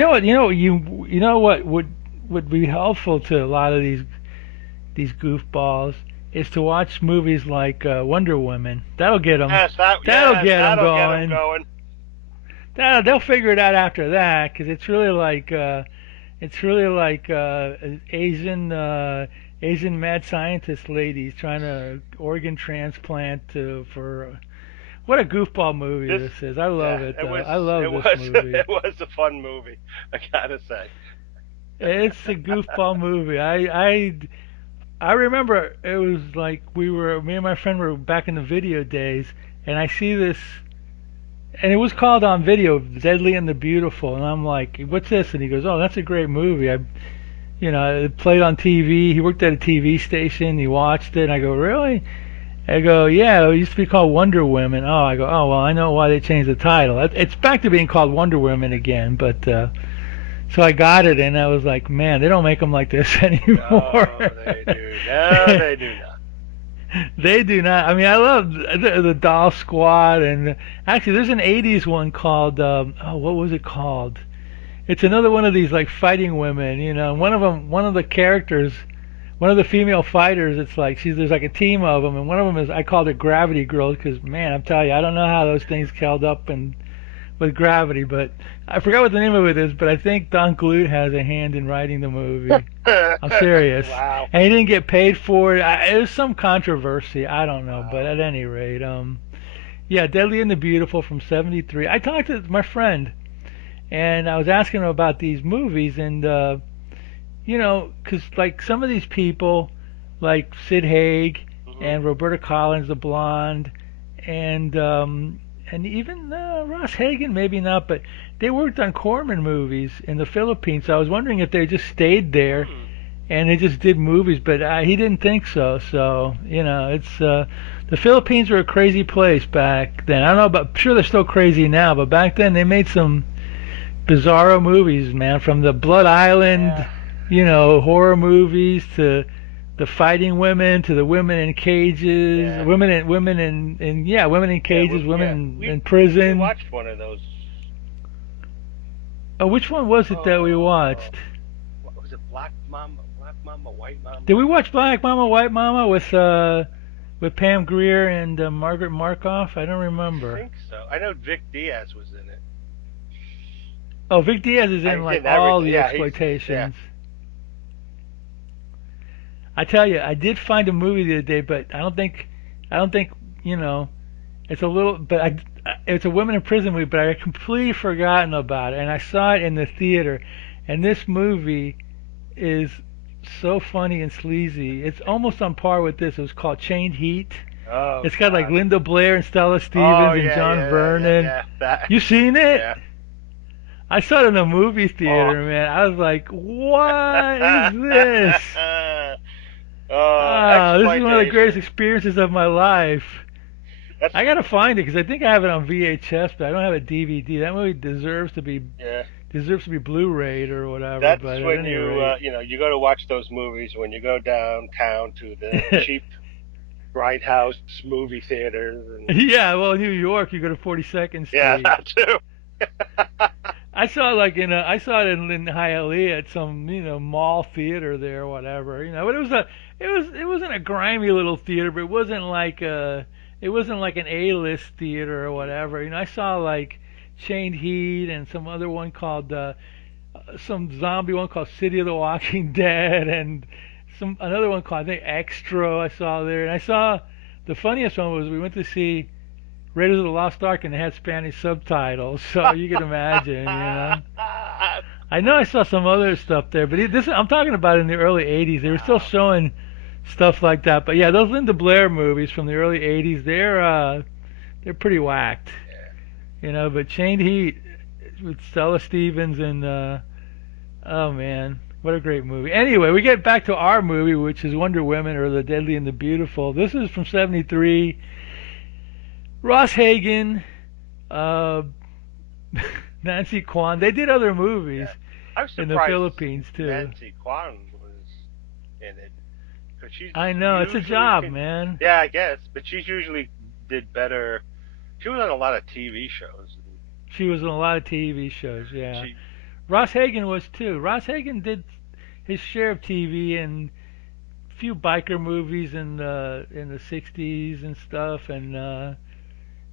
You know what would be helpful to a lot of these goofballs is to watch movies like Wonder Woman. That'll get them. That'll Yes, get them that'll get them going. going. They'll figure it out after that because it's really like Asian mad scientist ladies trying to organ transplant for what a goofball movie This, this is. I love yeah, it it though. was, I love it this was, movie. it was a fun movie. I gotta say. It's a goofball movie. I remember it was like me and my friend were back in the video days, and I see this, and it was called on video, Deadly and the Beautiful, and I'm like, what's this? And he goes, oh, that's a great movie. It played on TV. He worked at a TV station. He watched it, and I go, really? I go, yeah, it used to be called Wonder Woman. Oh, I go, oh, well, I know why they changed the title. It's back to being called Wonder Woman again, but so I got it, and I was like, man, they don't make them like this anymore. No, they do. No, they do not. They do not. I mean, I love the Doll Squad, and actually, there's an '80s one called what was it called? It's another one of these like fighting women. One of the characters, one of the female fighters. It's like there's like a team of them, and one of them is I called it Gravity Girls because man, I'm telling you, I don't know how those things held up and with gravity, but I forgot what the name of it is. But I think Don Bluth has a hand in writing the movie. I'm serious. Wow. And he didn't get paid for it. It was some controversy. I don't know, but Wow. at any rate, yeah, Deadly and the Beautiful from '73. I talked to my friend, and I was asking him about these movies, and because like some of these people, like Sid Haig Hmm. and Roberta Collins, the blonde, and even Ross Hagen, maybe not, but they worked on Corman movies in the Philippines. So I was wondering if they just stayed there Hmm. and they just did movies, but he didn't think so. So it's the Philippines were a crazy place back then. I don't know, but I'm sure they're still crazy now. But back then they made some bizarro movies, man. From the Blood Island, Yeah. horror movies to the fighting women to the women in cages, Yeah. women in Yeah. cages, women Yeah. in We prison. watched one of those. Oh, which one was it that we Oh, watched? what was it? Black Mama, White Did Mama. we watch Black Mama, White Mama with Pam Grier and Margaret Markoff? I don't I remember. think so. I know Vic Diaz was in it. Oh, Vic Diaz is in He's like in all everything. the Yeah, he's yeah. exploitations. I tell you, I did find a movie the other day, but I don't think you know, it's a little, but it's a women in prison movie, but I completely forgotten about it, and I saw it in the theater, and this movie is so funny and sleazy. It's almost on par with this. It was called Chained Heat. Oh It's got like God. Linda Blair and Stella Oh Stevens and yeah, John yeah, yeah, Vernon. yeah. That. You seen it? Yeah. I saw it in a movie Oh. theater, man. I was like, what is this? Oh, This is one of the greatest exploitation. experiences of my life. That's I gotta find it because I think I have it on VHS, but I don't have a DVD. That movie yeah. deserves to be Blu-rayed or whatever. That's But at when any rate, you go to watch those movies when you go downtown to the cheap Grindhouse movie theaters and yeah, well, in New York, you go to 42nd yeah, Street. that too. I saw it in Hialeah at some mall theater there or whatever. But it wasn't a grimy little theater, but it wasn't like an A-list theater or whatever. I saw like Chained Heat and some other one called some zombie one called City of the Walking Dead and some another one called I think Extra I saw there, and I saw the funniest one was we went to see Raiders of the Lost Ark and they had Spanish subtitles, so you can imagine. I know I saw some other stuff there, but this I'm talking about in the early '80s. They were still Wow. showing stuff like that. But yeah, those Linda Blair movies from the early '80s, they're pretty whacked. But Chained Heat with Stella Stevens and oh man, what a great movie. Anyway, we get back to our movie, which is Wonder Woman or The Deadly and the Beautiful. This is from '73. Ross Hagen, uh, Nancy Kwan. They did other movies Yeah. I was in the surprised Philippines too. Nancy Kwan was in it because she's I know it's a usually job, been, man. yeah, I guess, but she's usually did better. She was on a lot of TV shows. She was in a lot of TV shows. Yeah, She Ross Hagen was too. Ross Hagen did his share of TV and a few biker movies in the '60s and stuff, and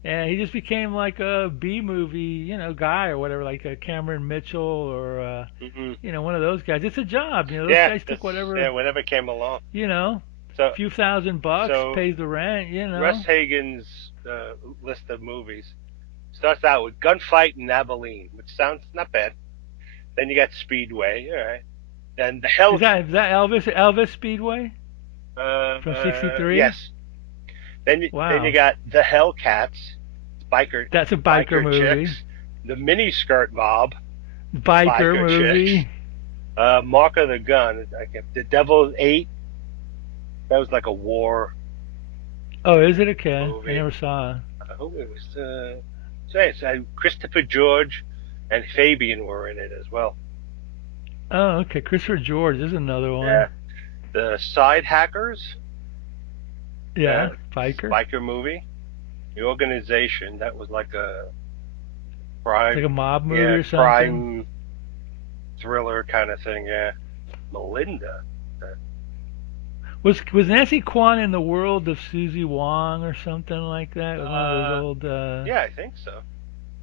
he just became like a B movie, guy or whatever, like Cameron Mitchell or Hmm. one of those guys. It's a job, those Yeah, guys took that's yeah. whatever, Whatever came along. you know, So few $1,000 so pays the rent. Russ Hagen's list of movies starts out with Gunfight in Abilene, which sounds not bad. Then you got Speedway, all right. Then the Hell, Is that Elvis Speedway from '63? yes. Then you Wow, got the Hellcats, that's a biker biker movie. chicks, the Miniskirt Mob, Biker biker chicks, movie. Mark of the Gun, the Devil's Eight. That was like a war Oh, is it okay? I movie. never saw it. Oh, it was. Christopher George and Fabian were in it as well. Oh, okay. Christopher George is another one. Yeah, the Side Hackers, Yeah, uh, biker. biker movie. The Organization, that was like a It's like crime, a mob movie yeah, or something. crime thriller kind of thing. Yeah, Melinda. Uh, Was Nancy Kwan in the world of Susie Wong or something like that? It was one of those uh, old. yeah, I think so.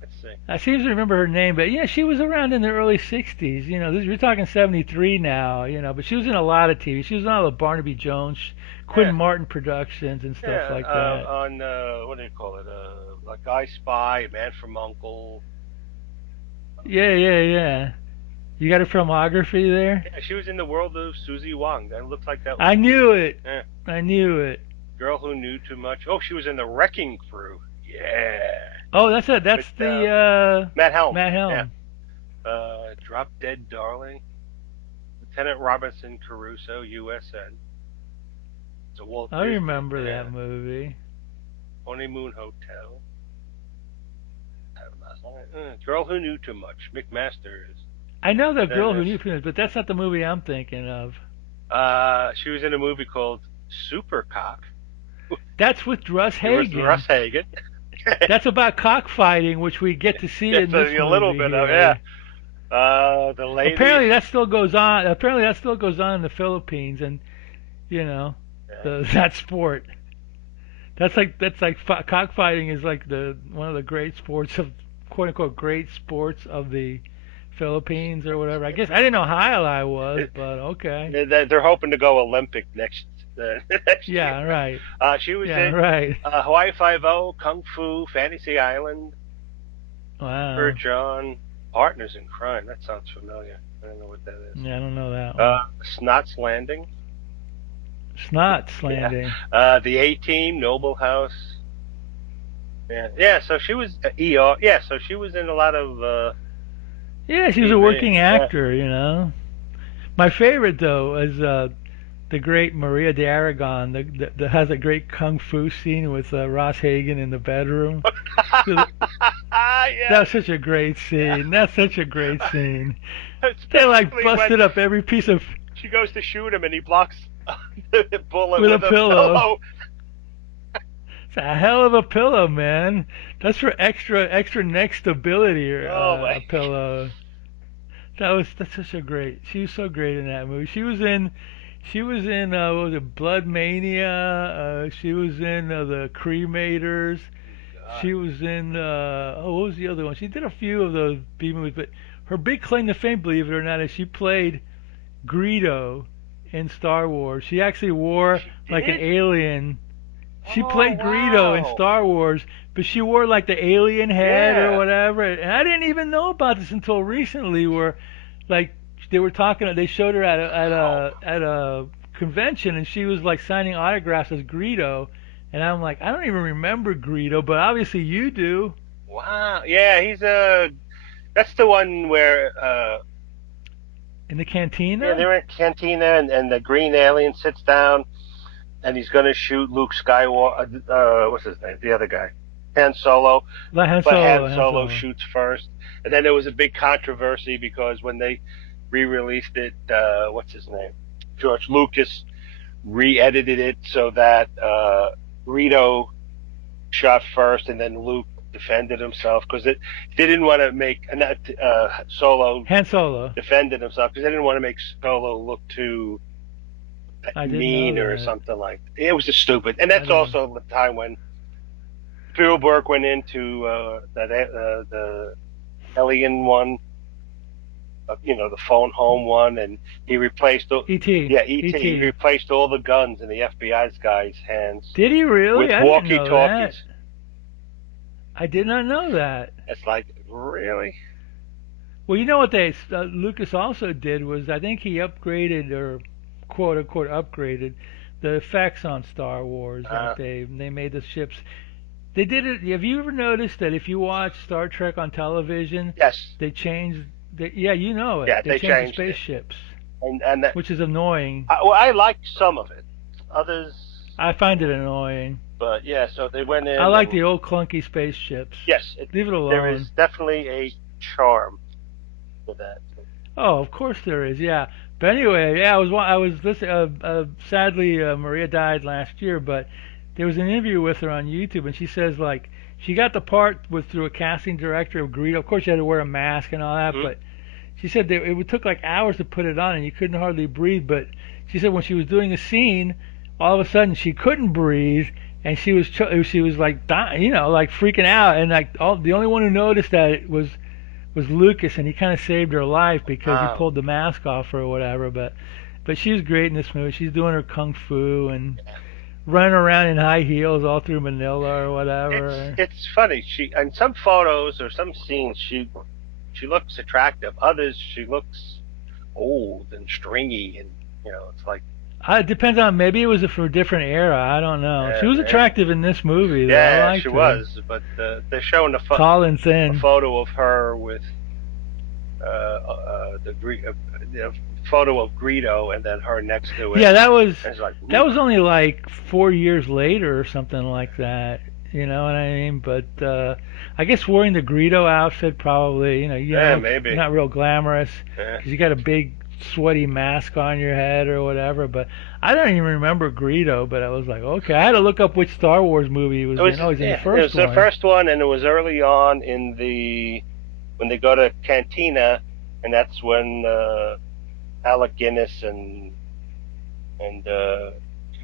Let's see. I seem to remember her name, but yeah, she was around in the early '60s. We're talking '73 now. But she was in a lot of TV. She was on all the Barnaby Jones, Quentin Yeah, Martin productions and stuff yeah. like that. On what do you call it? Like I Spy, Man from Uncle. Yeah, yeah, yeah. You got a filmography there? Yeah, she was in the world of Susie Wong. That looks like that was. I knew it. Yeah, I knew it. Girl Who Knew Too Much. Oh, she was in the Wrecking Crew. Yeah, Oh, that's it. with That's the Matt Helm. Matt Yeah. Helm. Drop Dead Darling. Lieutenant Robinson Crusoe, USN. It's a Walt I Disney. remember Yeah. that movie. Honeymoon Hotel. Girl Who Knew Too Much. McMasters. I know the And then girl who there's knew Peanuts, but that's not the movie I'm thinking of. she was in a movie called Supercock That's with Russ with Hagen. Russ Hagen. That's about cockfighting, which we get to see Yes, in this a little movie bit of yeah. here. The lady. Apparently, that still goes on. Apparently, that still goes on in the Philippines, and you know, Yeah. that sport. That's like cockfighting is like the one of the great sports of quote unquote great sports of the Philippines or whatever. I guess I didn't know how high I was, but okay. They're hoping to go Olympic next year. Yeah, right. She was Yeah, in right. Hawaii Five O, Kung Fu, Fantasy Island, Per Wow. John, Partners in Crime. That sounds familiar. I don't know what that is. Yeah, I don't know that one. Snot's Landing. Snot Yeah. slanding. The A Team, Noble House. Yeah. Yeah. So she was ER. Yeah. So she was in a lot of Yeah, she was a TV. working Yeah. actor. My favorite though is the great Maria de Aragon that has a great kung fu scene with Ross Hagen in the bedroom. That Yes. was such a great Yeah. scene. That's such a great scene. They like Especially when busted up every piece of she goes to shoot him and he blocks the bullet with a with a pillow. pillow. It's a hell of a pillow, man. That's for extra neck stability. Oh my. A pillow. That's such a great. She was so great in that movie. She was in what was it, Blood Mania. She was in the Cremators. God. She was in what was the other one? She did a few of those B movies, but her big claim to fame, believe it or not, is she played Greedo in Star Wars. She actually wore She like an did? alien. She Oh played Greedo in wow. Star Wars, but she wore like the alien head or Yeah. whatever. And I didn't even know about this until recently, where like they were talking. They showed her Wow. at a convention, and she was like signing autographs as Greedo. And I'm like, I don't even remember Greedo, but obviously you do. Wow. Yeah, he's that's the one where In the yeah, cantina? they're in a cantina and the green alien sits down and he's gonna shoot Luke Skywalker. What's his name? The other guy, Han Solo. La Han But Han Solo, Han Solo Solo. shoots first, and then there was a big controversy because when they re-released it, what's his name? George Lucas re-edited it so that Greedo shot first, and then Luke defended himself because they didn't want to make Solo Han Solo. defended himself because they didn't want to make Solo look too I didn't know mean or that. something like that. It was just stupid, and I that's didn't. also the time when Spielberg went into the alien one, the phone home one, and he replaced E.T. yeah, ET. He E.T. replaced all the guns in the FBI's guys' hands Did he really? with I didn't know that. walkie-talkies. I did not know that. It's like, really? Well, you know what they Lucas also did was I think he upgraded or quote unquote upgraded the effects on Star Wars. Uh, Like they made the ships. They did it. Have you ever noticed that if you watch Star Trek on television, yes, they changed? Yeah, you know it. yeah, They they changed the changed it, spaceships, and which is annoying. well, I liked some of it, others, I find it annoying. but yeah. So they went I in, like and the old clunky spaceships. yes, Leave it there alone. is definitely a charm to that. Oh, of course there is. Yeah. But anyway, yeah, I was listening. Sadly, Maria died last year, but there was an interview with her on YouTube, and she says like she got the part with through a casting director of Greedo. Of course, she had to wear a mask and all that, Hmm? but she said that it took like hours to put it on, and you couldn't hardly breathe. But she said when she was doing a scene, all of a sudden she couldn't breathe, and she was like dying, like freaking out, and like the only one who noticed that it was Lucas, and he kind of saved her life because he Wow. pulled the mask off or whatever. But she was great in this movie. She's doing her kung fu and running around in high heels all through Manila or whatever. It's funny. She in some photos or some scenes she looks attractive. Others she looks old and stringy, and it's like, It depends on maybe it was for a different era. I don't know. She was maybe. attractive in this movie though. I Yeah, she liked her. was, but they're showing Tall and a thin. photo of her with the photo of Greedo, and then her next to it, Yeah, that was and it's like, that ooh. was only like 4 years later or something like that. You know what I mean? But I guess wearing the Greedo outfit probably, Yeah, maybe. not real glamorous Yeah. because you got a big sweaty mask on your head or whatever. But I don't even remember Greedo. But I was like, okay, I had to look up which Star Wars movie he It was was in. Oh, he's in the it first was the one. first one, and it was early on in the when they go to Cantina, and that's when Alec Guinness and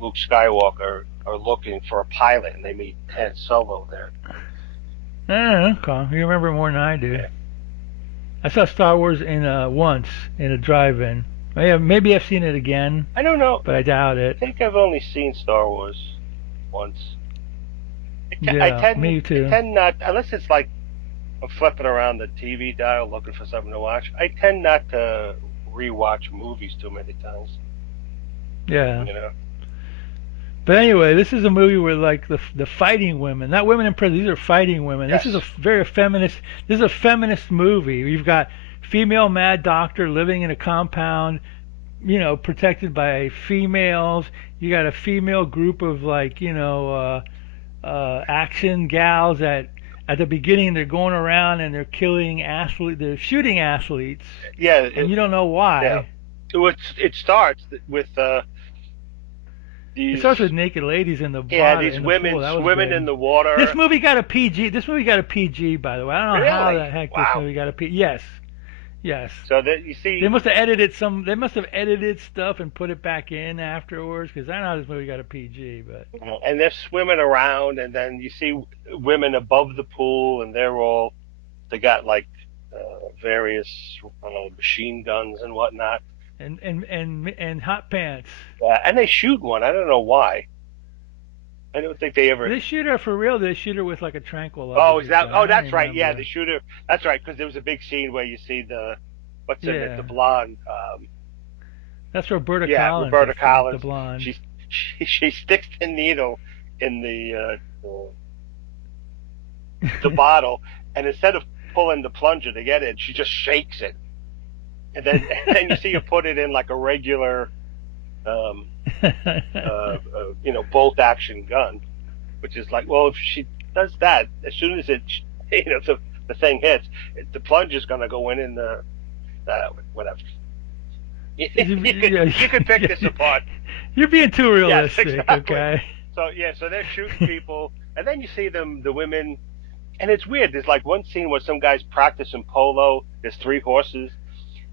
Luke Skywalker are looking for a pilot, and they meet Han Solo there. Okay, you remember more than I do. Yeah. I saw Star Wars in once in a drive-in. Yeah, maybe I've seen it again, I don't know. but I doubt I it. think I've only seen Star Wars once. Yeah, me I too. tend not, unless it's like I'm flipping around the TV dial looking for something to watch. I tend not to rewatch movies too many times. Yeah. You know. But anyway, this is a movie where like the fighting women, not women in prison, these are fighting women. This is a Yes. very feminist. This is a feminist movie. You've got female mad doctor living in a compound, protected by females. You got a female group of like, action gals at the beginning they're going around and they're killing athletes, they're shooting athletes, Yeah. and you don't know Yeah. why. It starts with It these starts with naked ladies in the yeah water these in the women pool. That was swimming in good. the water. This movie got a PG, by the way. I don't know how Really? the heck this Wow. movie got a PG. Yes, yes. So that you They see, must have edited some. They must have edited stuff and put it back in afterwards because I don't know how this movie got a PG. But and they're swimming around, and then you see women above the pool, and they got like various machine guns and whatnot. and hot pants. And they shoot one. I don't know why. I don't think they Did ever. they shoot her for real? Did they shoot her with like a Oh, tranquilizer is that? gun? Oh, I don't that's right. Yeah, the remember. shooter. That's right, because there was a big scene where you see what's her name, the Yeah, blonde. that's Roberta Yeah, Collins, I Roberta think, the Collins. blonde. She she sticks the needle in the bottle, and instead of pulling the plunger to get it, she just shakes it, and then you see her put it in like a regular um, bolt action gun, which is like, well, if she does that, as soon as the thing hits, the plunger's gonna go in the whatever. You could pick this apart. You're being too Yes, realistic, exactly. okay? So yeah, so they're shooting people, and then you see the women And it's weird. There's like one scene where some guy's practicing polo. There's three horses,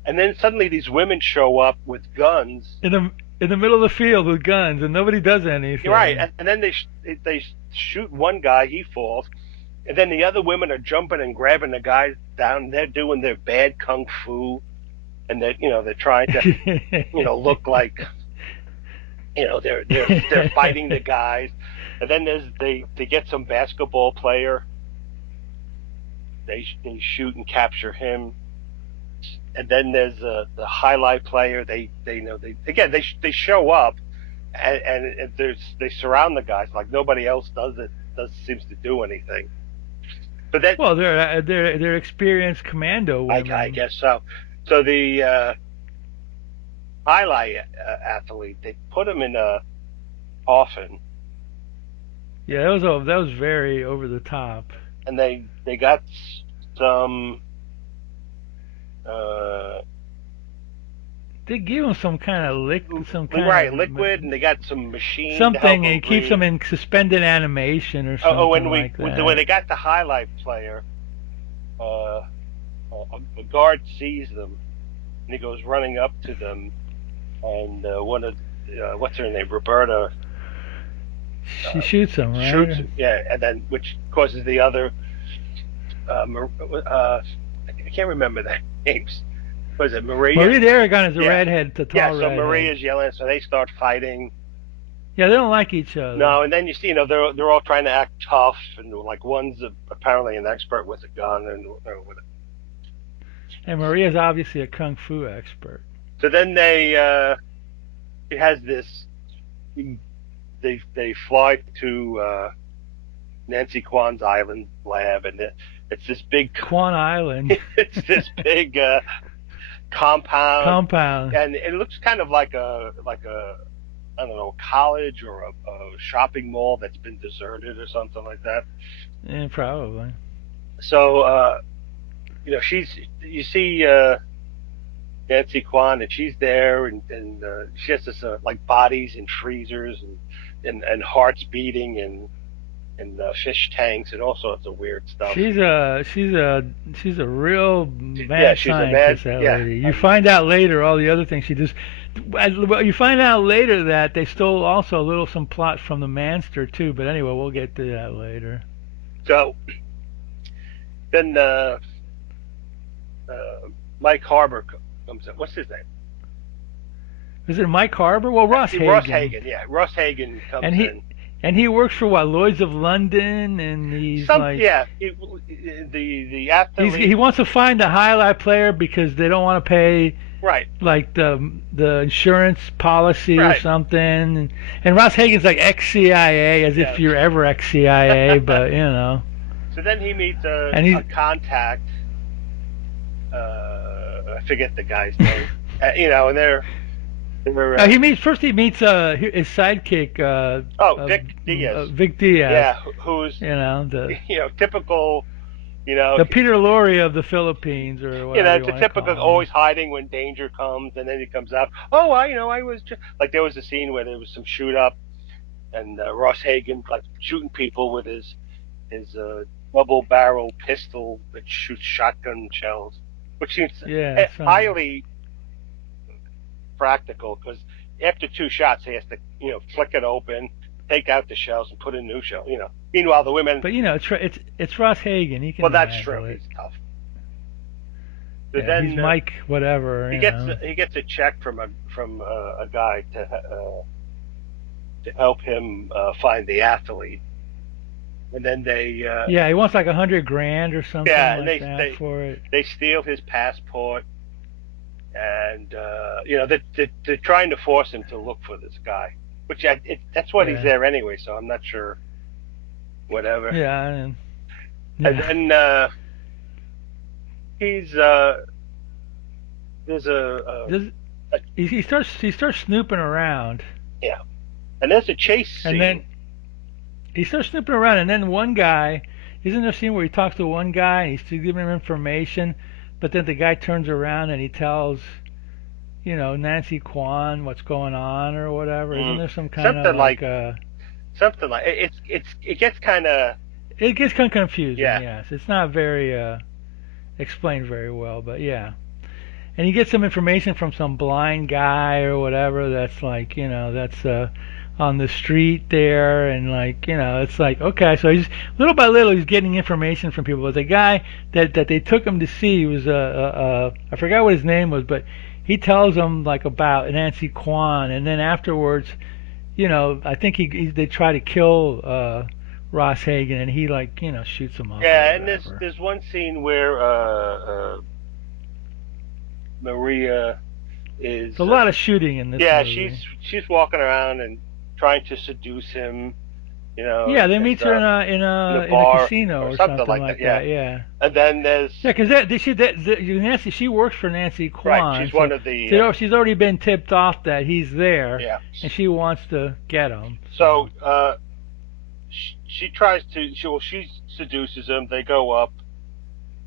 and then suddenly these women show up with guns. In the middle of the field with guns, and nobody does You're right, anything. and then they shoot one guy. He falls, and then the other women are jumping and grabbing the guys down. They're doing their bad kung fu, and they're trying to look like they're fighting the guys. And then they get some basketball player. They shoot and capture him. And then there's the highlight player. They show up, and they surround the guys like nobody else does seems to do anything. But then Well, they're experienced commando I women. guess so. So the highlight athlete, they put him in a coffin, Yeah, that was very over the top. and they got some. Uh, They give him some kind of some kind right, of liquid, and they got some machine to help something, them and keeps breathe. them in suspended animation or Oh, something and like when that. they got the highlight player, uh, a guard sees them, and he goes running up to them, and one of what's her name, Roberta, She shoots him, shoots right? him. Yeah, and then which causes the other. I can't remember their names. Was it Maria? Maria de Aragon is a Yeah, redhead, the yeah. tall So redhead. Maria's yelling, so they start fighting. Yeah, they don't like each other. No, and then you see, they're all trying to act tough, and like one's apparently an expert with a gun, and And Maria's obviously a kung fu expert. so then it has this. They fly to Nancy Kwan's island lab, and it's this big Kwan Island it's this big compound, compound. and it looks kind of like a I don't know, college or a shopping mall that's been deserted or something like that. Yeah, probably. So she's you see Nancy Kwan, and she's there, and she has this like bodies in freezers, and hearts beating, and fish tanks and all sorts of weird stuff. She's a real Yeah, mad she's a mad. scientist. That Yeah, lady. You find out later all the other things she does. Well, you find out later that they stole also a little some plot from the Manster too. But anyway, we'll get to that later. so then Mike Harbor comes in. What's his name? Is it Mike Harbor? Well, Ross Ross Hagen. Hagen. Yeah, Ross Hagen And comes he in. and he works for what, Lloyd's of London, and he's Some like yeah, the athlete. he wants to find a highlight player because they don't want to pay Right, like the insurance policy or right. something. And Ross Hagen's like ex-CIA, as Yeah. if you're ever ex-CIA, but So then he meets and a contact. I forget the guy's name. And they're he meets his sidekick, Vic Diaz. Vic Diaz. Yeah, who's The typical. the Peter Lorre of the Philippines, or whatever you It's a want to typical call him. always hiding when danger comes, and then he comes out. Oh, I was just like there was a scene where there was some shoot up, and Ross Hagen like shooting people with his double barrel pistol that shoots shotgun shells, which seems Yeah, highly practical because after two shots he has to flick it open, take out the shells, and put in new shells. Meanwhile the women. but it's Ross Hagen. He Well, can that's true. handle it. He's tough. So Yeah, he's then Mike whatever. he gets a check from a guy to help him find the athlete, and then they Yeah, he wants like 100 grand or something yeah, and like that for it. they steal his passport, and they're trying to force him to look for this guy, which that's what he's Yeah, there anyway. So I'm not sure. Whatever. yeah, And yeah. then he's there's Does, a he starts snooping around, yeah, and there's a chase and scene. then he starts snooping around, and then one guy, isn't there a scene where he talks to one guy and he's giving him information, but then the guy turns around and he tells Nancy Kwan what's going on or whatever. Isn't Mm, there some kind of something like like something like it gets kind of it gets kind of confusing. Yeah, Yes, it's not very explained very well, but yeah. And you get some information from some blind guy or whatever that's like, that's on the street there, and like, it's like, okay, so he's little by little he's getting information from people. But the guy that they took him to see was I forgot what his name was, but he tells them like about Nancy Kwan, and then afterwards, I think they try to kill Ross Hagen, and he like, shoots him up or yeah. And whatever. there's one scene where Maria There's a is lot of shooting in this yeah, movie. she's walking around and trying to seduce him, Yeah, they and meet her stuff in in a a bar casino or or something something like that. like Yeah, that. Yeah, and then there's yeah, because Nancy, she works for Nancy right. Kwan, She's one so of the she's already been tipped off that he's there, yeah. and she wants to get him. So So she tries to she seduces him. They go up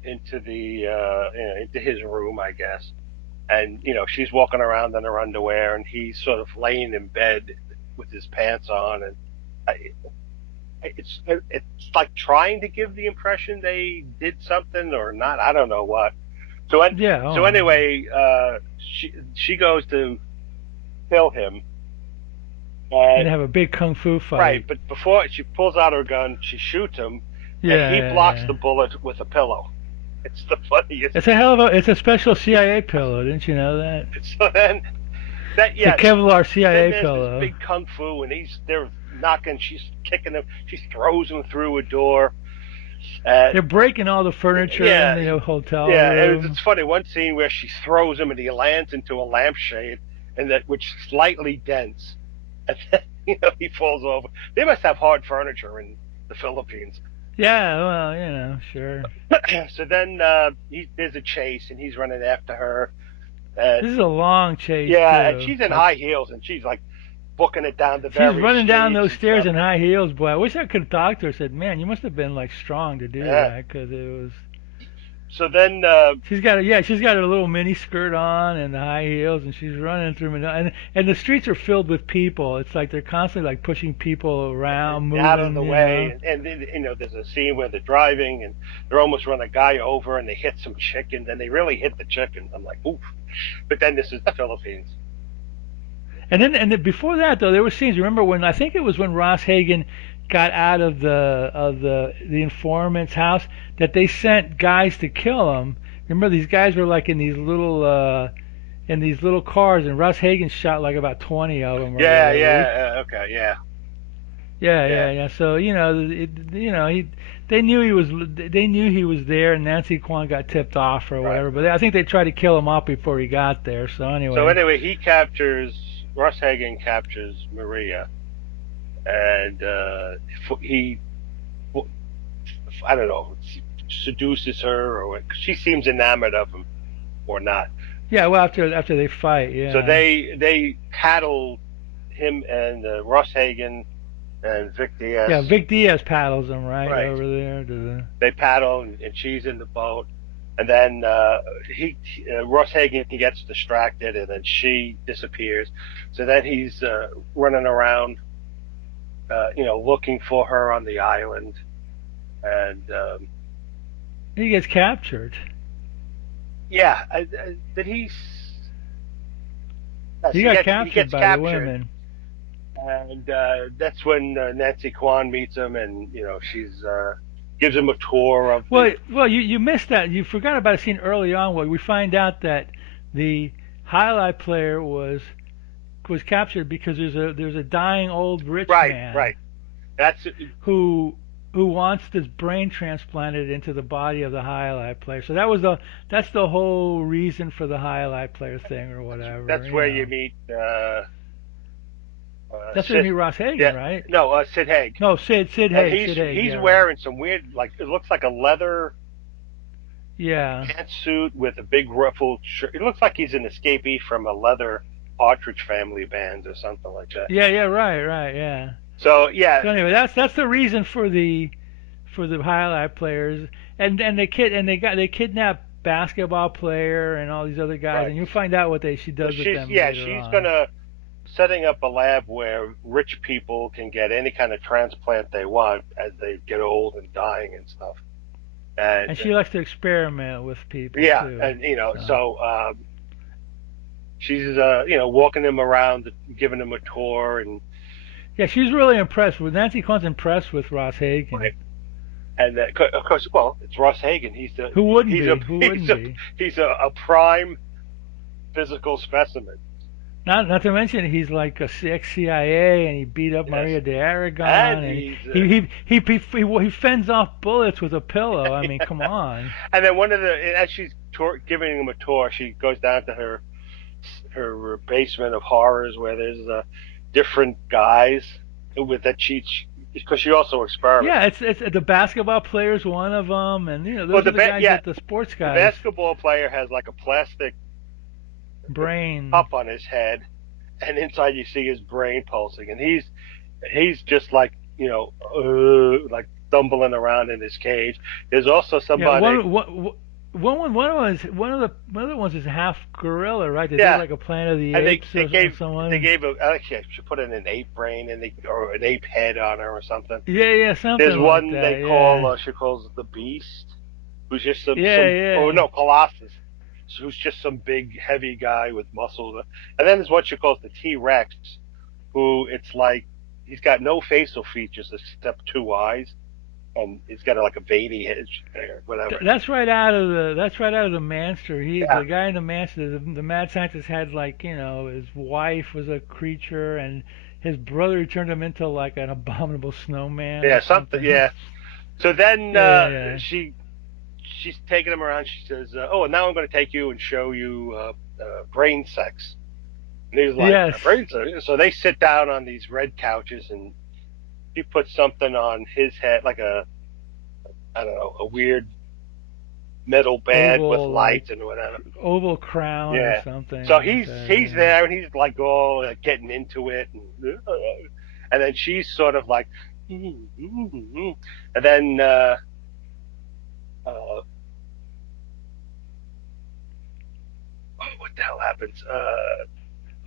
into the into his room, I guess, and she's walking around in her underwear, and he's sort of laying in bed with his pants on, and I, it's like trying to give the impression they did something or not. I don't know what. yeah, So oh, anyway, she goes to kill him, and and they have a big kung fu right, fight. but before she pulls out her gun, she shoots him, and Yeah, he yeah, blocks the yeah. bullet with a pillow. It's the funniest. It's a special CIA pillow. Didn't you know that? So then that It's a yeah, Kevlar then CIA there's this pillow. big kung fu, and they're knocking. She's kicking him. She throws him through a door. They're breaking all the furniture in Yeah, the hotel yeah. room. It's funny. One scene where she throws him and he lands into a lampshade, and that which slightly dents, and then he falls over. They must have hard furniture in the Philippines. Yeah, well, sure. So then there's a chase, and he's running after her, This and is a long chase yeah, and too. she's in Like high heels, and she's like booking it down the she's very running down streets those and stairs stuff. in high heels, boy. I wish I could have talked to her. Said, man, you must have been like strong to do Yeah. that, because it was. So then, She's got her little mini skirt on and the high heels, and she's running through and the streets are filled with people. It's like they're constantly like pushing people around, out of moving, the way, and then, there's a scene where they're driving and they're almost run a guy over, and they hit some chicken, and they really hit the chicken. I'm like, oof. But then this is the Philippines. And then before that though, there were scenes. Remember when I think it was when Ross Hagen got out of the informant's house that they sent guys to kill him. Remember these guys were like in these little cars, and Ross Hagen shot like about 20 of them or Yeah, whatever. yeah, okay, yeah, Yeah, yeah, yeah, yeah. So they knew he was there, and Nancy Kwan got tipped off or right. whatever. But I think they tried to kill him off before he got there. So So anyway, anyway, Russ Hagen captures Maria, and he, I don't know, seduces her, or she seems enamored of him or not. yeah. Well, after they fight, So yeah, they paddle him and Russ Hagen and Vic Diaz. yeah. Vic Diaz paddles him right Right. over there to the. They paddle, and she's in the boat, and then Russ Hagen gets distracted, and then she disappears. So then he's running around, looking for her on the island, and He gets captured. yeah, did he? Yes, He got he captured gets by the captured, women. and that's when Nancy Kwan meets him, and she's gives him a tour of the Well, you missed that. You forgot about a scene early on where we find out that the highlight player was captured because there's a dying old rich right, man right. That's who wants this brain transplanted into the body of the highlight player. So that's the whole reason for the highlight player thing or whatever. that's where you meet That's where you Sid. meet Ross Hagen, Yeah, right? no, Sid Haig, No, and Sid Haig. he's Yeah, right. wearing some weird, like it looks like a leather Yeah, pantsuit with a big ruffled shirt. It looks like he's an escapee from a leather Partridge Family band or something like that. yeah, yeah. Right, right. Yeah. So yeah, So anyway, that's the reason for the highlight players, and they kidnap basketball player and all these other guys, right. and you'll find out what she So does with them later she's on. gonna setting up a lab where rich people can get any kind of transplant they want as they get old and dying and stuff. And And she likes to experiment with people yeah, too. and So she's walking them around, giving them a tour, and yeah, she's really impressed with Nancy Kwan's impressed with Ross Hagen. right. And of course, well, it's Ross Hagen. Who wouldn't He's a be? Who he's wouldn't a be? he's a prime physical specimen. Not to mention he's like a ex CIA and he beat up Yes, Maria de and Aragon and he's he fends off bullets with a pillow. I mean, come on. and then as she's giving him a tour, she goes down to her basement of horrors where there's different guys with that because she also experiments. Yeah, it's the basketball player's one of them, and Well, those are the guys yeah, that the sports the guys basketball player has like a plastic brain. cup on his head, and inside you see his brain pulsing, and he's just like like stumbling around in his cage. There's also Yeah, somebody, one of the ones is half gorilla, right? They did yeah, like a Planet of the and Apes or they someone. gave actually she put in an ape brain or an ape head on her or something. Yeah, There's something like one they that. call Yeah, she calls the Beast, who's just some oh yeah. no Colossus, who's just some big heavy guy with muscles, and then there's what she calls the T Rex, who it's like he's got no facial features except two eyes, and he's got like a veiny head, whatever. That's right out of the Manster. Yeah, The guy in the Manster, the mad scientist had like his wife was a creature and his brother turned him into like an abominable snowman or yeah, something. something. Yeah. So then Yeah. she's taking him around. She says, "Oh, and now I'm going to take you and show you brain sex." And he's like, Yes. "Brain sex." So they sit down on these red couches, and she puts something on his head, like I don't know, a weird metal bed with Oval like lights and whatever. oval crown or Yeah. something So on his he's head. there and he's like all getting into it, and then she's sort of like, and then uh, what the hell happens?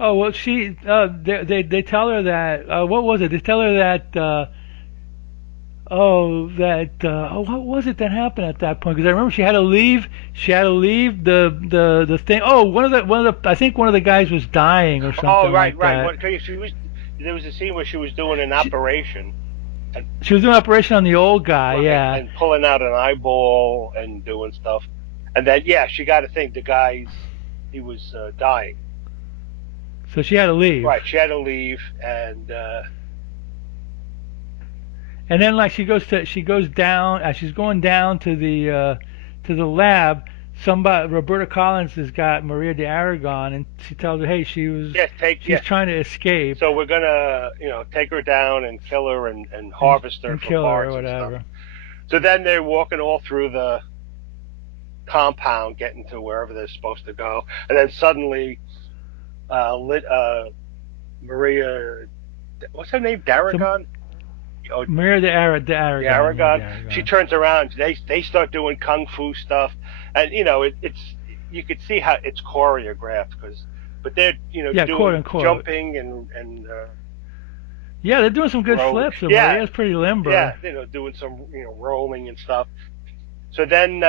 Oh well, they tell her that what was it? They tell her that what was it that happened at that point? Because I remember she had to leave. She had to leave the thing. Oh, one of the I think one of the guys was dying or Oh, something right, like right. that. What? She was there was a scene where she was doing an She operation and she was doing an operation on the old guy. right Yeah, and pulling out an eyeball and doing stuff, and then yeah, she got to think the guy's he was dying. so she had to leave. Right, she had to leave, and And then like she goes down as she's going down to the lab. Somebody Roberta Collins has got Maria de Aragon, and she tells her, hey, yes, she's trying to escape so we're gonna, take her down and kill her and harvest her and for kill her or parts and stuff. whatever. So then they're walking all through the compound, getting to wherever they're supposed to go, and then suddenly, Maria, what's her name? So Daragon? Oh, De Aragon, yeah, De Daragon. She Aragon. turns around. They start doing kung fu stuff, and it's you could see how it's choreographed but they're Yeah, quote doing unquote. jumping and Yeah, they're doing some good rolling. flips. So Yeah, Maria's pretty yeah, limber. doing some rolling and stuff. So then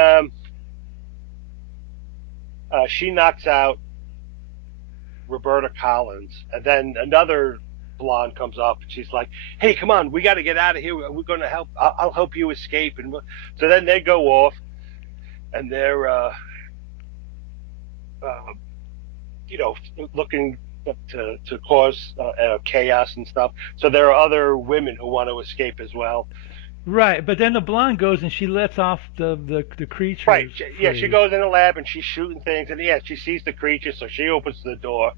she knocks out Roberta Collins, and then another blonde comes up, and she's like, "Hey, come on, we got to get out of here. We're going to help. I'll help you escape." And so then they go off, and they're uh, you know looking to cause chaos and stuff. So there are other women who want to escape as well. Right, but then the blonde goes and she lets off the Right? creatures Yeah, she free, goes in the lab and she's shooting things, and yeah, she sees the creatures, so she opens the door,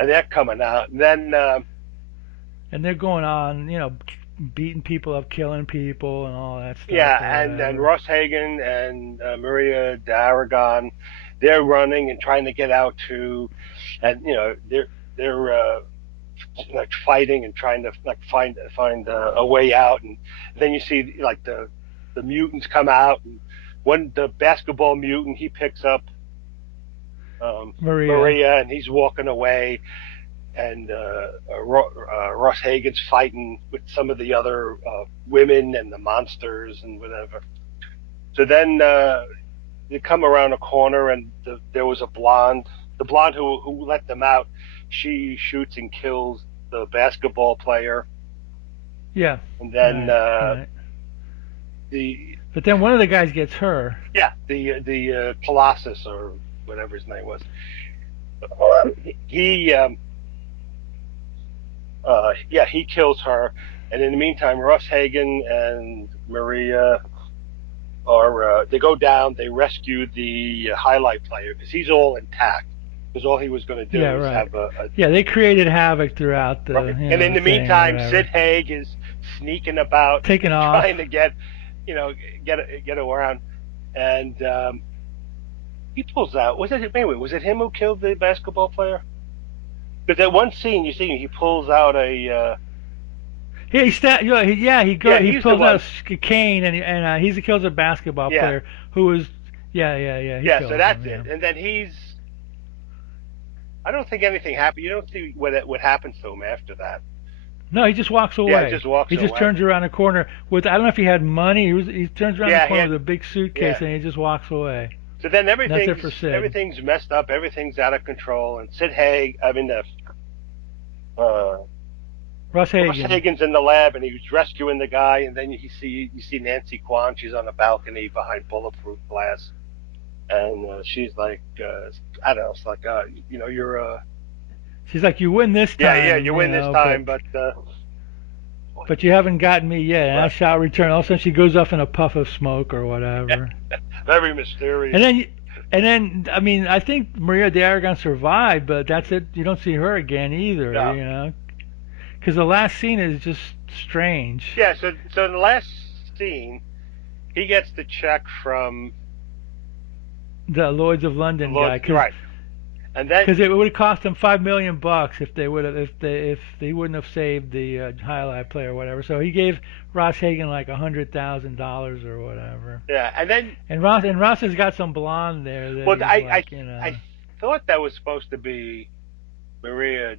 and they're coming out. And then and they're going on, beating people up, killing people, and all that stuff or yeah, and then whatever. Ross Hagen and Maria Daragon, they're running and trying to get out too, and they're like fighting and trying to like find a way out, and then you see like the mutants come out, and when the basketball mutant he picks up Maria. Maria and he's walking away, and Ross Hagen's fighting with some of the other women and the monsters and whatever. So then you come around a corner, and there was a blonde. The blonde who let them out, she shoots and kills the basketball player, Yeah. and then Right. Right. the But then one of the guys gets her. yeah the Colossus or whatever his name was. He yeah, he kills her, and in the meantime, Russ Hagen and Maria are they go down. They rescue the highlight player because he's all intact. Because all he was going to Yeah. do is Right. have Yeah. They created havoc throughout the right. And in the the thing or meantime, Sid whatever. Haig is sneaking about, Taken off. trying to get, you know, get around, and he pulls out. Was it anyway? Was it him who killed the basketball player? Because that one scene you see, he pulls out a Yeah, yeah, he he's the pulls out one. a cane and he kills a basketball Yeah, player who was he yeah. So kills that's him. it. Yeah. And then he's. I don't think anything happened. You don't see what happens to him after that. No, he just walks Yeah, he away. just walks He just away. turns around the corner with I don't know if he had money. He turns around the Yeah, he corner had. with a big suitcase Yeah. and he just walks away. So then And that's it for Sid. everything's messed up. Everything's out of control. And Sid Haig, I mean, uh, Russ Ross Hagen. Hagen's in the lab, and he's rescuing the guy. And then you see Nancy Kwan. She's on a balcony behind bulletproof glass, and she's like, I don't know. It's like, you're She's like, you win this yeah, time, you win this time, but you haven't gotten me yet. And I right, shall return. All of a sudden, she goes off in a puff of smoke or whatever. very And mysterious. then, I mean, I think Maria de Aragon survived, but that's it. You don't see her again either, No. you know, because the last scene is just strange. Yeah. So in the last scene, he gets the check from The Lloyd's of London guy, because right, and then it would have cost them $5 million if they would have if they wouldn't have saved the highlight play or whatever. So he gave Ross Hagen like $100,000 or whatever. yeah, and then And Ross has got some blonde there that well, he's like, you know, I thought that was supposed to be Maria,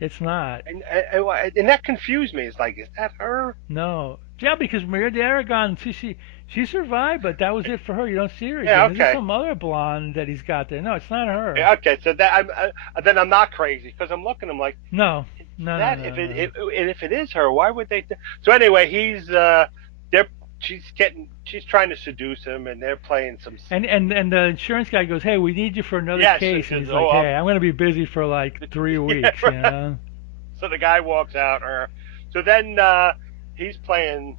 it's not. and that confused me. It's like, is that her? No. Yeah, because Maria de Aragon, she survived, but that was it for her. You don't see her Yeah, again. This is okay, some other blonde that he's got there. No, it's not her. yeah, okay. So that then I'm not crazy because I'm looking. I'm like, No, no, no, that no, if no. and if it is her, why would they? So anyway, they're she's trying to seduce him, and they're playing some. And the insurance guy goes, "Hey, we need you for another Yeah, case," and says, he's like, oh, "Hey, I'm going to be busy for like 3 weeks," you yeah. know. So the guy walks out, or so then he's playing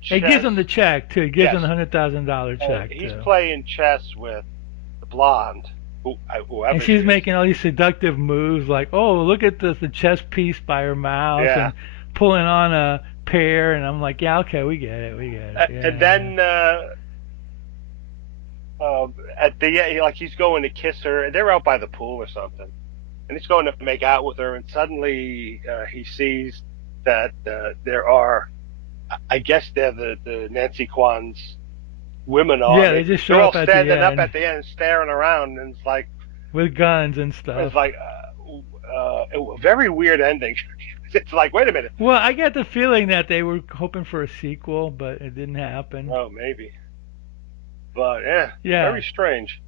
He gives chess. him the check too. He gives him Yes, the $100,000 and check he's too. playing chess with the blonde, And whoever she she's is. making all these seductive moves, like, "Oh, look at the chess piece by her mouse," Yeah, and pulling on a pair. And I'm like, "Yeah, okay, we get it, we get it." and Yeah, then at the like he's going to kiss her, and they're out by the pool or something, and he's going to make out with her, and suddenly he sees that there are, I guess they're the Nancy Kwan's women yeah. are. Yeah, they just They're show all up at the standing up end at the end, staring around, and with guns and stuff. it's like a very weird ending. It's like, wait a minute. Well, I get the feeling that they were hoping for a sequel, but it didn't happen. Oh, maybe, but yeah, Yeah. very strange.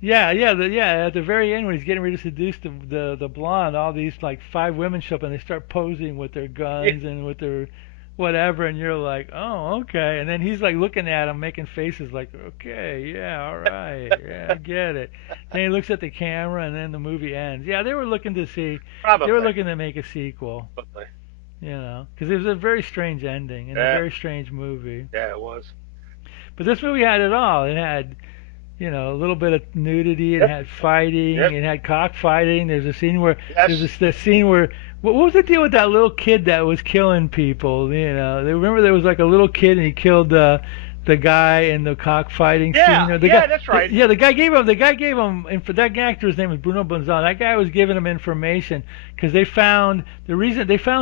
Yeah. At the very end, when he's getting ready to seduce the blonde, all these like five women show up and they start posing with their Yeah, guns and with their whatever, and you're like, oh, okay. And then he's like looking at him, making faces like, okay, yeah, all right, yeah, I get it. Then he looks at the camera, and then the movie ends. Yeah, they were probably. looking to make a sequel, Probably. you know, because it was a very strange ending and a Yeah, very strange movie. yeah, it was. But this movie had it all. It had a little bit of nudity. It Yep, had fighting. yep. It had cockfighting. There's a scene where Yes. the scene where what was the deal with that little kid that was killing people? They remember there was like a little kid and he killed the guy in the cockfighting scene. Yeah, Or the yeah, guy, that's right. yeah, the guy gave him, and for that actor's name was Bruno Bonzon. That guy was giving him information because they found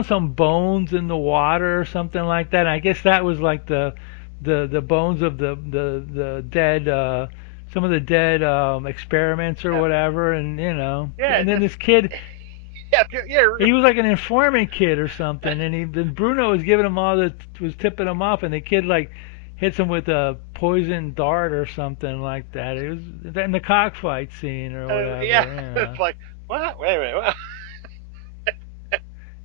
some bones in the water or something like that. And I guess that was like the bones of the dead some of the dead experiments or Yeah, whatever, and yeah, and then just this kid, yeah, yeah. he was like an informant kid or something, and then Bruno was giving him was tipping him off, and the kid like hits him with a poison dart or something like that. It was in the cockfight scene or Yeah. whatever. It's like what? Wait a minute. What?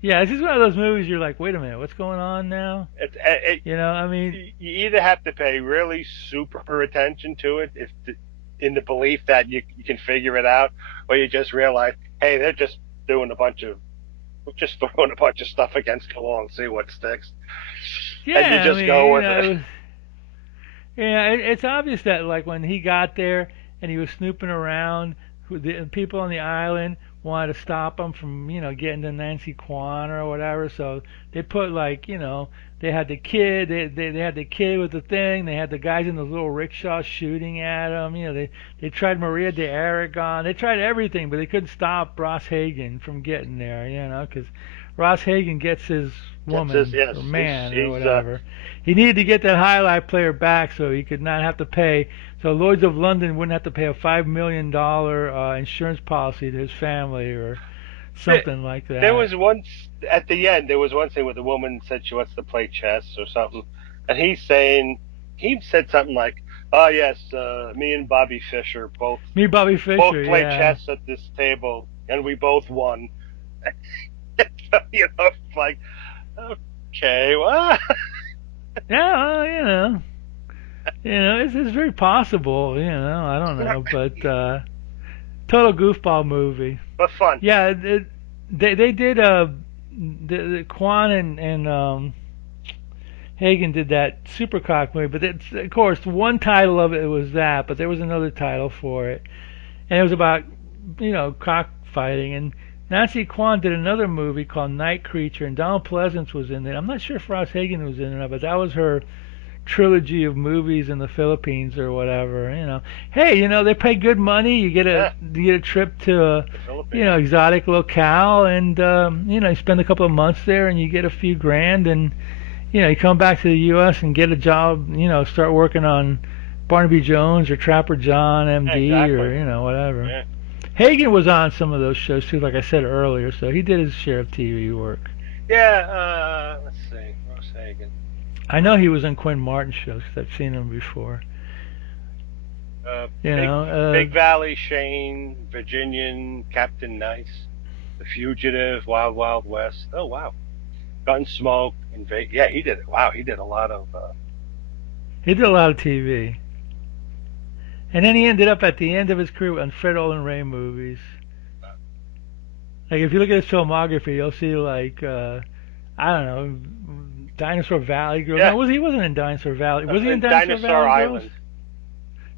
Yeah, this is one of those movies you're like, wait a minute, what's going on now? I mean, You either have to pay really super attention to it in the belief that you can figure it out, or you just realize, hey, they're doing a bunch of just throwing a bunch of stuff against the wall and see what sticks, and you yeah, I just mean, go with it it. was, yeah, it's obvious that like when he got there and he was snooping around, the people on the island wanted to stop him from getting to Nancy Kwan or whatever. So they put like they had the kid, they had the kid with the thing, they had the guys in the little rickshaws shooting at him. They tried Maria de Aragon, they tried everything, but they couldn't stop Ross Hagen from getting there. Because Ross Hagen gets his Gets his woman yes, or man or he's whatever. He needed to get that highlight player back so he could not have to pay. So Lloyd's of London wouldn't have to pay a $5 million insurance policy to his family or something like there that. was once at the end there was one thing where the woman said she wants to play chess or something, and he said something like, "Oh yes, me and Bobby Fischer Me, Bobby both Fischer, played yeah, chess at this table and we both won." It's like okay, what? yeah, it's very possible. I don't know, but total goofball movie. But fun. Yeah, they did the Kwan and Hagen did that Supercock movie, but of course one title of it was that, but there was another title for it, and it was about cockfighting. And Nancy Kwan did another movie called Night Creature, and Donald Pleasance was in it. I'm not sure if Ross Hagen was in it, but that was her trilogy of movies in the Philippines or whatever. Hey, they pay good money. Yeah, You get a trip to a the Philippines. exotic locale, and you spend a couple of months there, and you get a few grand, and you come back to the U.S. and get a job. Start working on Barnaby Jones or Trapper John Yeah, M.D. exactly. or whatever. Yeah, Hagen was on some of those shows too, like I said earlier, so he did his share of TV work. yeah. Let's see, Ross Hagen. I know he was on Quinn Martin shows 'cause I've seen him before. Uh, You Big know, Big Valley, Shane, Virginian, Captain Nice, The Fugitive, Wild Wild West. Oh wow, Gunsmoke, Invade. Yeah, he did it. Wow, he did a lot of. he did a lot of TV, and then he ended up at the end of his career on Fred Olin Ray movies. Like if you look at his filmography, you'll see like I don't know, Dinosaur Valley Girls. Yeah, No, he wasn't in Dinosaur Valley. Was he in and Dinosaur Dinosaur Valley Girls? Island.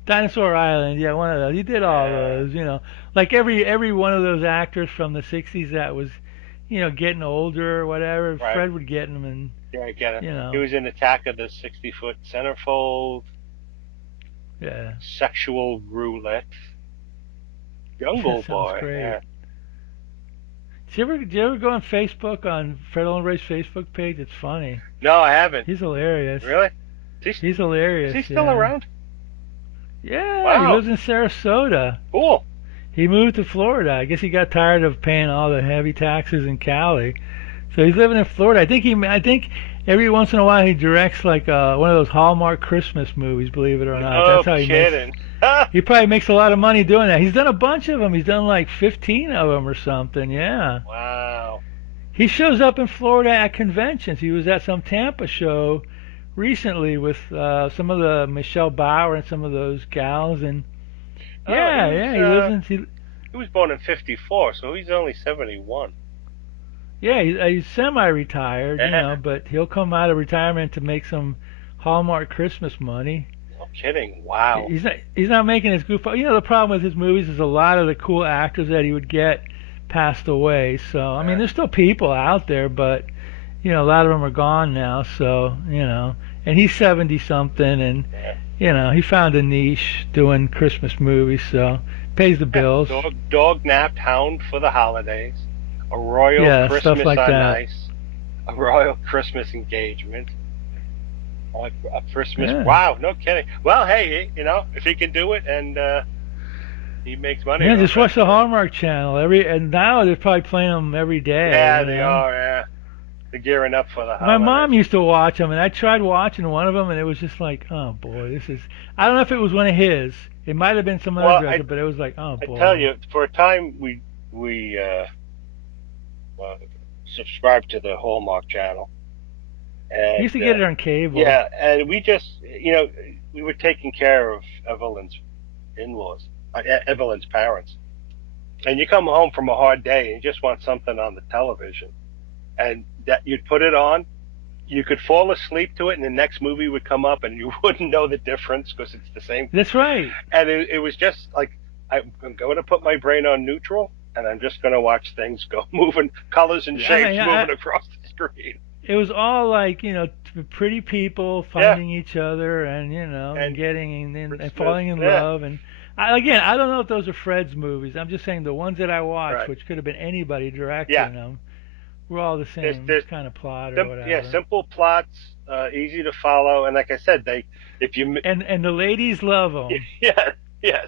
Dinosaur Island, yeah, one of those. He did all Yeah, those. Like every one of those actors from the '60s that was, getting older or whatever. right. Fred would get them, and Yeah, I get it. you He know, was in Attack of the 60-Foot Centerfold, yeah, Sexual Roulette, that Jungle sounds Boy. great. Yeah. Did you ever go on Facebook on Fred Olin Ray's Facebook page? It's funny. No, I haven't. He's hilarious. Really? He's Is hilarious. he still Yeah. around? Yeah, he Wow, lives in Sarasota. cool. He moved to Florida. I guess he got tired of paying all the heavy taxes in Cali. So he's living in Florida. I think every once in a while he directs like one of those Hallmark Christmas movies, believe it or not. No That's how he makes kidding. he probably makes a lot of money doing that. He's done a bunch of them. He's done like 15 of them or something. Yeah. Wow. He shows up in Florida at conventions. He was at some Tampa show recently with some of the Michelle Bauer and some of those gals, and Oh, yeah, he lives in he was born in '54, so he's only 71. yeah, he's semi-retired, Yeah, but he'll come out of retirement to make some Hallmark Christmas money. no kidding. Wow. He's not making his goof. The problem with his movies is a lot of the cool actors that he would get passed away. So I mean, Yeah. there's still people out there, but a lot of them are gone now. So and he's 70 something, and Yeah. he found a niche doing Christmas movies, so pays the Yeah. bills. Dog napped hound for the holidays. A royal Yeah, stuff Christmas like on that. ice. A royal Christmas engagement. A Christmas. Yeah. Wow, no kidding. Well, hey, if he can do it and he makes money Yeah, off just it. watch the Hallmark Channel and now they're probably playing them every day. Yeah, they are. Yeah, they're gearing up for the My holidays. mom used to watch them, and I tried watching one of them, and it was just like, oh boy, this is. I don't know if it was one of his. It might have been some other Well, director, but it was like, oh I tell boy. you, for a time we uh, subscribed to the Hallmark channel, We and used to get it on cable. yeah, and we just we were taking care of Evelyn's in-laws, Evelyn's parents, and you come home from a hard day and you just want something on the television, and that you'd put it on. You could fall asleep to it, and the next movie would come up, and you wouldn't know the difference because it's the same. That's right. And it was just like I'm going to put my brain on neutral, and I'm just going to watch things go moving, colors and I shapes mean, moving across the screen. it was all like pretty people Yeah, finding each other and and and getting and Christmas. falling in Yeah, love and again, I don't know if those are Fred's movies. I'm just saying the ones that I watched, right. which could have been anybody Yeah, directing them, were all the same there's kind of plot or whatever. simple plots, easy to follow, and like I said, if you And the ladies love them. yeah, yes.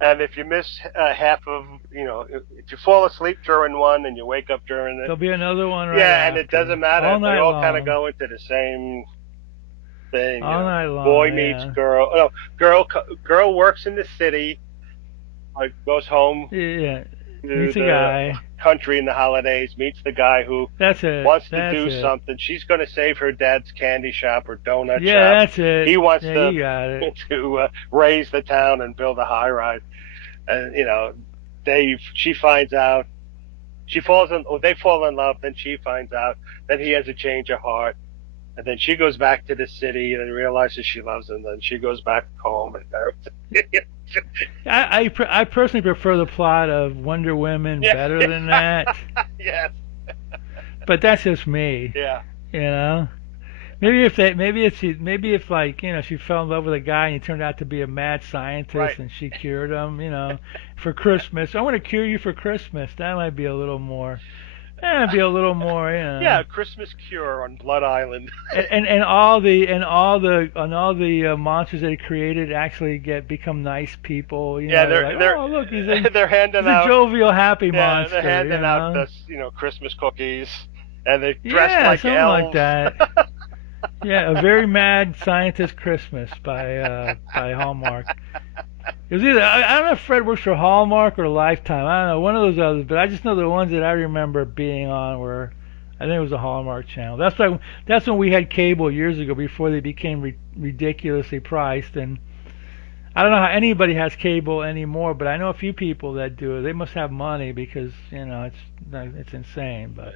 And if you miss half of, if you fall asleep during one and you wake up during it, There'll be another one right yeah, and it after, doesn't matter. all They night all kind of long, go into the same thing, all night boy long. meets Yeah, girl. No, girl works in the city, like goes home yeah. to Meets a the guy. country in the holidays, meets the guy who That's it. wants to That's do it. something. She's going to save her dad's candy shop or donut shop. Yeah, that's it. He wants Yeah, to you got it. raise the town and build a high rise. And she finds out they fall in love. Then she finds out that he has a change of heart, and then she goes back to the city and realizes she loves him. Then she goes back home and I personally prefer the plot of Wonder Woman yeah, better than that, yes, but that's just me. yeah, You know, maybe if like she fell in love with a guy and he turned out to be a mad right. scientist and she cured him. For Christmas, I want to cure you for Christmas. That might be a little more. That'd be a little more. Yeah, Christmas Cure on Blood Island. And all the monsters they created actually become nice people. Yeah, They're like, oh look, they're handing he's a out. jovial, happy Yeah, they're monster. handing out the Christmas cookies, and they're dressed Yeah, like something like elves. that. Yeah, a very mad scientist Christmas by Hallmark. It was either I don't know if Fred works for Hallmark or Lifetime. I don't know, one of those others. But I just know the ones that I remember being on were, I think it was the Hallmark Channel. That's when we had cable years ago before they became ridiculously priced. And I don't know how anybody has cable anymore, but I know a few people that do. They must have money because it's insane. But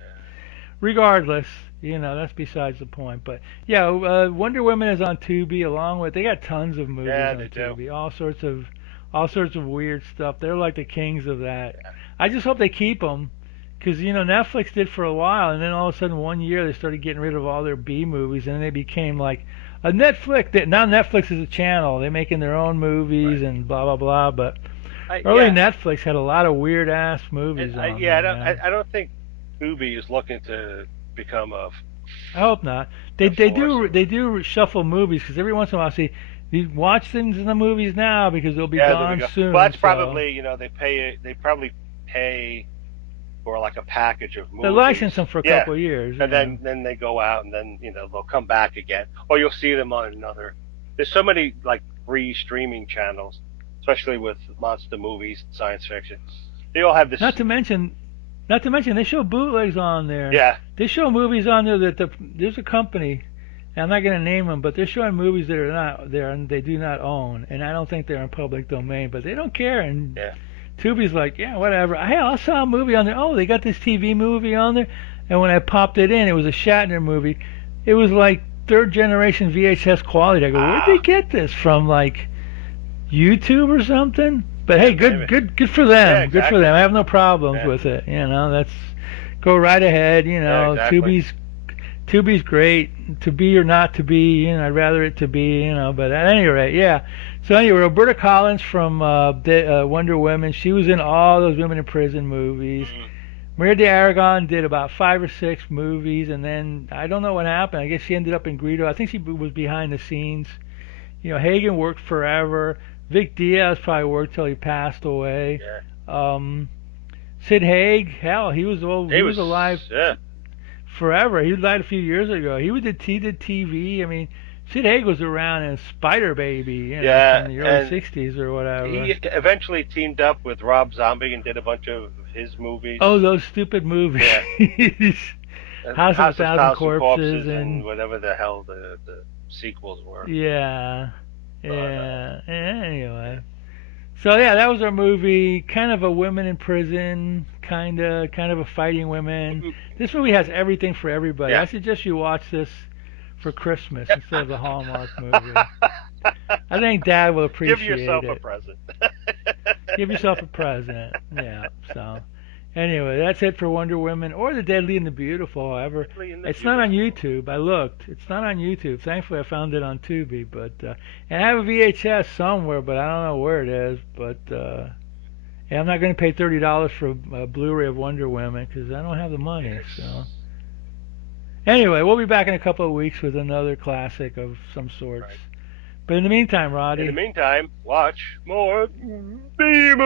regardless, that's besides the point. But yeah, Wonder Woman is on Tubi along with they got tons of movies Yeah, they on do. Tubi, all sorts of weird stuff. They're like the kings of that. I just hope they keep them because Netflix did for a while, and then all of a sudden one year they started getting rid of all their B movies, and then they became like a Netflix. Now Netflix is a channel. They're making their own movies Right. and blah blah blah. But early Yeah, Netflix had a lot of weird ass and movies on yeah, there, man. I don't think Tubi is looking to become I hope not. They a they force. do they do shuffle movies because every once in a while I see you watch things in the movies now because they'll be Yeah, there we gone go. Well, soon. that's So probably they probably pay for like a package of they movies. license them for a Yeah, couple of years. and Yeah. then they go out and then they'll come back again, or you'll see them on another. There's so many like free streaming channels, especially with monster movies, science fiction. They all have Not this. to mention, not to mention they show bootlegs on there. Yeah, They show movies on there that there's a company. And I'm not going to name them, but they're showing movies that are not there and they do not own, and I don't think they're in public domain, but they don't care. And yeah. Tubi's like, yeah, whatever. Hey, I saw a movie on there. Oh, they got this TV movie on there. And when I popped it in, it was a Shatner movie. It was like third generation VHS quality. I go, where'd they Ah, get this from? Like YouTube or something? But hey, yeah, maybe. good for Yeah, them. Good for exactly. them. I have no problems Yeah, with it. That's go right ahead. yeah, exactly. Tubi's great. To be or not to be, I'd rather it to be. But at any rate, yeah. So anyway, Roberta Collins from Wonder Woman. She was in all those women in prison movies. Mm. Maria de Aragon did about 5 or 6 movies, and then I don't know what happened. I guess she ended up in Greedo. I think she was behind the scenes. Hagen worked forever. Vic Diaz probably worked till he passed away. Yeah. Um, Sid Haig, hell, he was old. He He was was, alive yeah. forever. He died a few years ago. He did TV. I mean, Sid Haig was around in Spider Baby, Yeah, from the early and '60s or whatever. he eventually teamed up with Rob Zombie and did a bunch of his movies. Oh, those stupid movies. Yeah. House of a House of Thousand Thousand Corpses Corpses and and whatever the hell the sequels were. yeah, But yeah. Anyway, so yeah, that was our movie. Kind of a women in prison, kind of a fighting women. yeah. This movie has everything for everybody. Yeah. I suggest you watch this for Christmas instead of the Hallmark movie. I think Dad will Give appreciate yourself a it. present. Give yourself a present. Yeah. So, anyway, that's it for Wonder Woman or The Deadly and the Beautiful. However, Deadly and the it's not on Beautiful. YouTube. I looked. It's not on YouTube. Thankfully, I found it on Tubi. But and I have a VHS somewhere, but I don't know where it is. But yeah, I'm not going to pay $30 for a Blu-ray of Wonder Woman because I don't have the money. Yes. So. Anyway, we'll be back in a couple of weeks with another classic of some sorts. Right. But in the meantime, In the Roddy, meantime, watch more B movies.